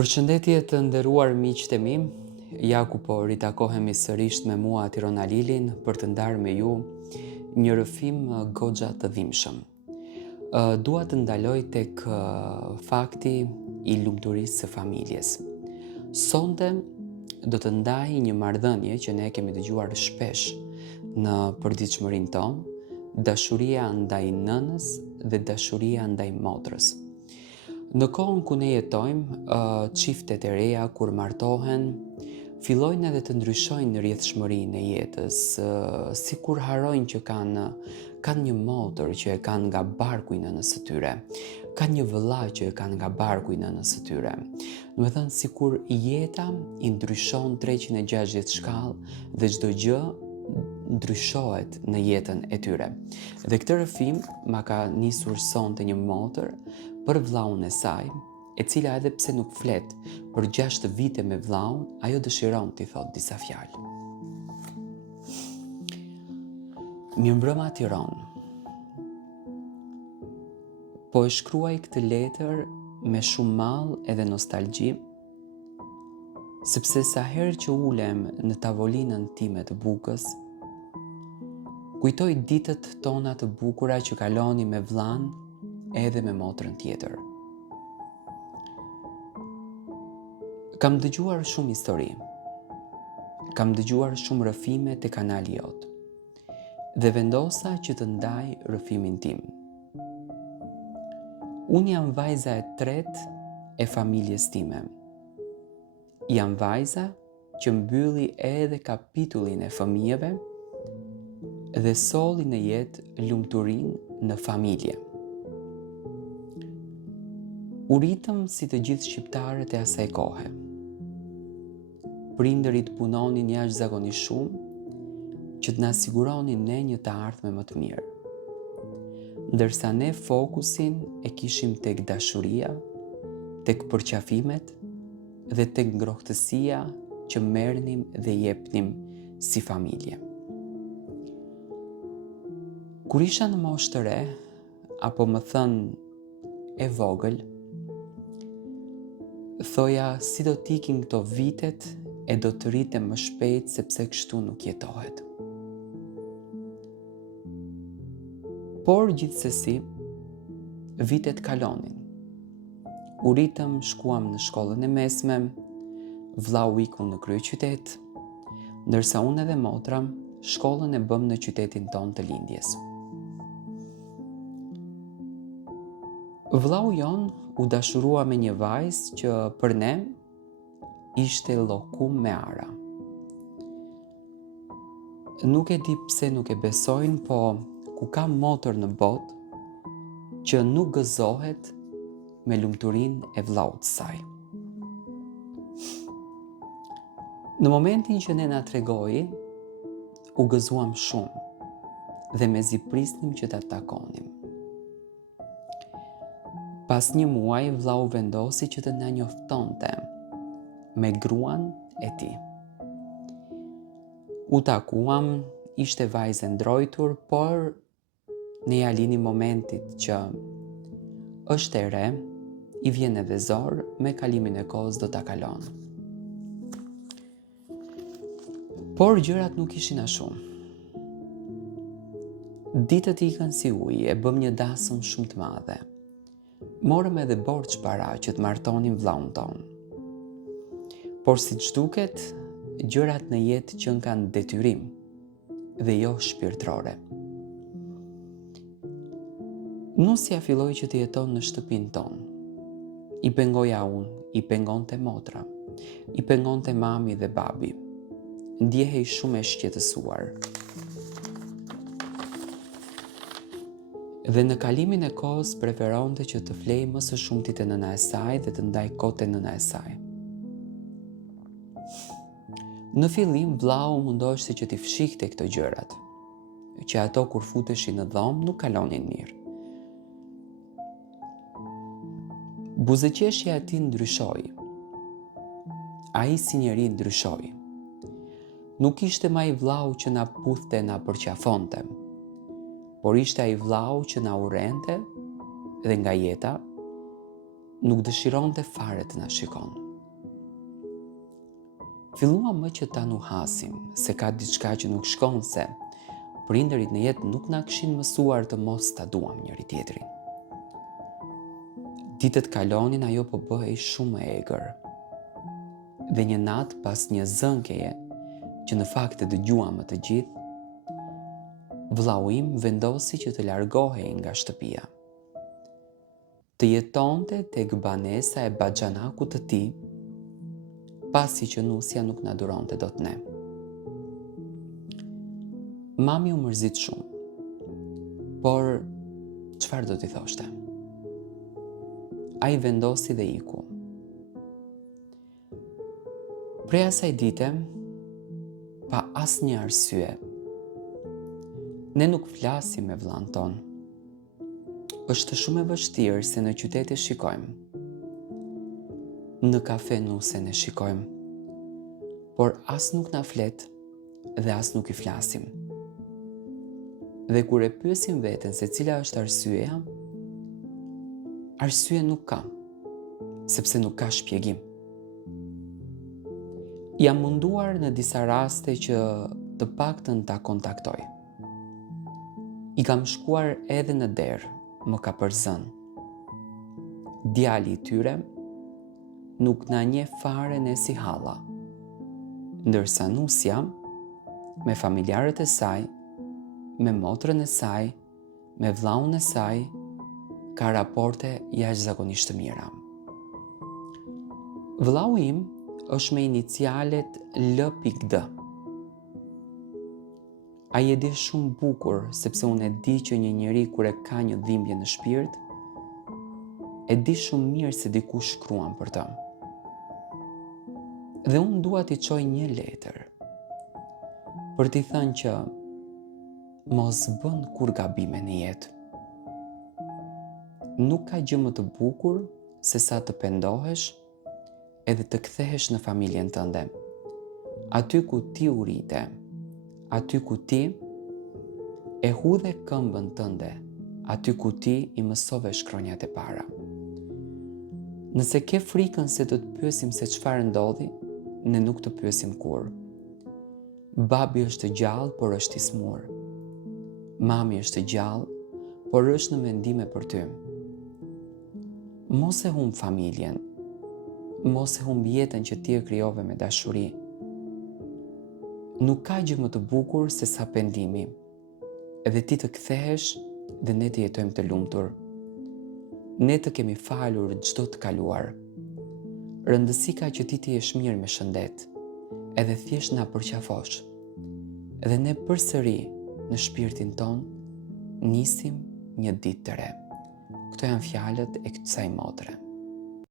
Përshëndetje të nderuar miqtë e mi, ja ku po ritakohemi sërish me mua Tirona Lilin për të ndarë me ju një rrëfim goxha të dhimbshëm. Dua të ndaloj tek fakti i lumturisë së familjes. Sonte do të ndaj një marrëdhënie që ne kemi dëgjuar shpesh në përditshmërinë tonë, dashuria ndaj nënës dhe dashuria ndaj motrës. Në kohën ku ne jetojmë, çiftet e reja kur martohen, fillojnë edhe të ndryshojnë rrjedhshmërinë e jetës, sikur harojnë që kanë një motër që e kanë nga barku i nënës së tyre, kanë një vëlla që e kanë nga barku i nënës së tyre. Do të thënë sikur jeta i ndryshon 360 shkallë dhe çdo gjë ndryshohet në jetën e tyre. Dhe këtë rrëfim ma ka nisur sonte një motër për vllaun e saj, e cila edhe pse nuk flet për 6 vite me vllaun, ajo dëshiron t'i thot disa fjalë. Mirëmbrëma Tiranë. Po e shkruaj këtë letër me shumë mall edhe nostalgji, sepse sa herë që ulem në tavolinën time të bukës, kujtoj ditët tona të bukura që kaloni me vllain edhe me motrën tjetër. Kam dëgjuar shumë histori, kam dëgjuar shumë rrëfime te kanali jot, dhe vendosa që të ndaj rrëfimin tim. Unë jam vajza e tretë e familjes time. Jam vajza që mbylli edhe kapitullin e fëmijëve dhe solli në jetë lumturinë në familje. U ritëm si të gjithë shqiptarët e asaj kohe. Prindërit punonin jashtëzakonisht shumë që të na siguronin ne një të ardhme më të mirë. Ndërsa ne fokusin e kishim tek dashuria, tek përqafimet dhe tek ngrohtësia që merrnim dhe jepnim si familje. Kur isha në moshë të re, apo më thënë e vogël, thoja si do t'ikin këto vitet e do të rritem më shpejt sepse kështu nuk jetohet. Por gjithsesi, vitet kalonin. U ritëm, shkuam në shkollën e mesme, vllau iku në kryeqytet, ndërsa unë edhe motra shkollën e bëm në qytetin ton të lindjes. Vllau jon u dashurua me një vajzë që për ne ishte llokum me ara. Nuk e di pse nuk e besojnë, po ku ka motër në botë që nuk gëzohet me lumturinë e vllaut saj. Në momentin që ne na tregoi, u gëzuam shumë dhe mezi prisnim që ta takonim. Pas një muaj, vllau vendosi që të na njoftonte me gruan e tij. U takuam, ishte vajzë e ndrojtur, por ne ja lini momentit që është e re, i vjen edhe zor, me kalimin e kohës do ta kalon. Por gjërat nuk ishin ashtu. Ditët ikën si ujë, e bëm një dasëm shumë të madhe. Morëm edhe borx para që të martonim vllaun ton. Por siç duket, gjërat në jetë që kanë detyrim dhe jo shpirtërore. Nusja filloi që të jeton në shtëpinë tonë. I pengoja unë, i pengonte motra, i pengonte mami dhe babi. Ndjehej shumë e shqetësuar. Dhe në kalimin e kohës preferonte që të flej më së shumti te nëna e saj dhe të ndaj kohë te nëna e saj. Në fillim, vllau mundoheshte që t'i fshihte këto gjërat, që ato kur futeshin në dhomë nuk kalonin mirë. Buzëqeshja e tij ndryshoi. Ai si njeri ndryshoi. Nuk ishte më ai vllau që na puthte, na përqafonte, por ishte ai vllau që na urrente dhe nga jeta nuk dëshironte fare të na shikon. Filluam më që ta nuhasim se ka diçka që nuk shkon se prindërit në jetë nuk na kishin mësuar të mos ta duam njëri tjetrin. Ditët kalonin, ajo po bëhej shumë e egër. Dhe një natë pas një zënkeje që në fakt e dëgjuam më të gjithë, vllau im vendosi që të largohej nga shtëpia. Të jetonte tek banesa e baxhanakut të tij, pasi që nusja nuk na duronte dot ne. Mami u mërzit shumë, por çfarë do t'i thoshte? Ai vendosi dhe iku. Prej asaj dite, pa asnjë arsye, ne nuk flasim me vllain ton. Është shumë e vështirë se në qytet e shikojmë. Në kafe nusen e shikojmë, por as nuk na flet dhe as nuk i flasim. Dhe kur e pyesim veten se cila është arsyeja, arsye nuk ka, sepse nuk ka shpjegim. Jam munduar në disa raste që të paktën ta kontaktoj. I kam shkuar edhe në derë, më ka përzënë. Djali i tyre nuk na njeh fare ne si halla, ndërsa nusja, me familjarët e saj, me motrën e saj, me vllaun e saj, ka raporte jashtëzakonisht të mira. Vllau im është me inicialet L.D. Ai e di shumë bukur, sepse unë e di që një njeri kur e ka një dhimbje në shpirt, e di shumë mirë se dikush shkruan për të. Dhe unë dua t'i çoj një letër, për t'i thënë që mos bën kur gabime në jetë. Nuk ka gjë më të bukur se sa të pendohesh edhe të kthehesh në familjen tënde. Aty ku ti u rite, aty ku ti e hudhe këmbën tënde, aty ku ti i mësove shkronjat e para. Nëse ke frikën se të të pyesim se çfarë ndodhi, ne nuk të pyesim kur. Babi është gjallë, por është i smur. Mami është gjallë, por është në mendime për ty. Mos e humb familjen, mos e humb jetën që ti e krijove me dashuri. Nuk ka gjë më të bukur se sa pendimi, edhe ti të kthehesh dhe ne të jetojmë të lumtur. Ne të kemi falur çdo të kaluar. Rëndësi ka që ti të jesh mirë me shëndet, edhe thjesht na përqafosh. Dhe ne përsëri në shpirtin ton nisim një ditë të re. Këto janë fjalët e kësaj motre.